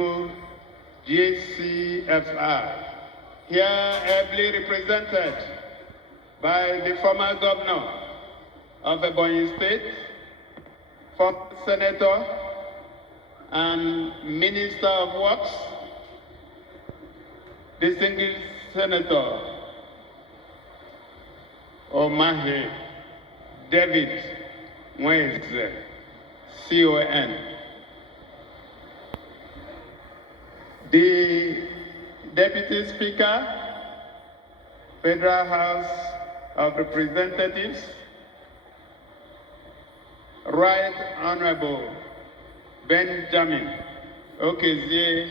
new GCFR, here ably represented by the former governor of Ebonyi State, former senator and Minister of Works, distinguished Senator Omahe David Mweze, CON. The Deputy Speaker, Federal House of Representatives, Right Honorable Benjamin Okezie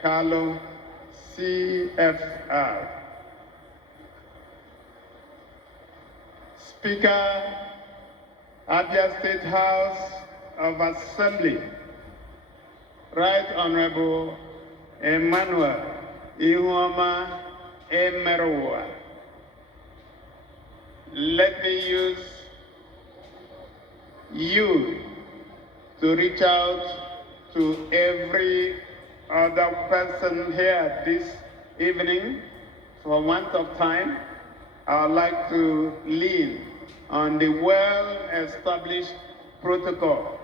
Carlo, CFR. Speaker, Abia State House of Assembly, Right Honorable Emmanuel Ihuoma Emerowa. Let me use you to reach out to every other person here this evening. For want of time, I would like to lean on the well-established protocol.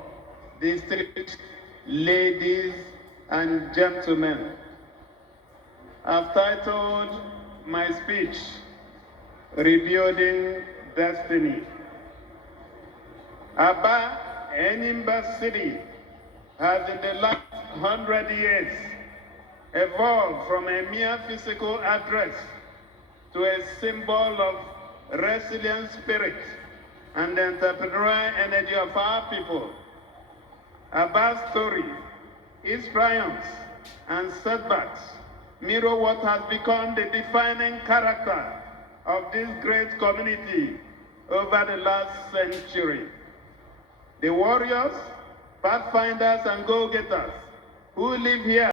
Distinguished ladies and gentlemen, I've titled my speech, Rebuilding Destiny. Aba, Enimba City, has in the last 100 years evolved from a mere physical address to a symbol of resilient spirit and the entrepreneurial energy of our people. Aba's story, its triumphs and setbacks mirror what has become the defining character of this great community over the last century. The warriors, pathfinders, and go-getters who live here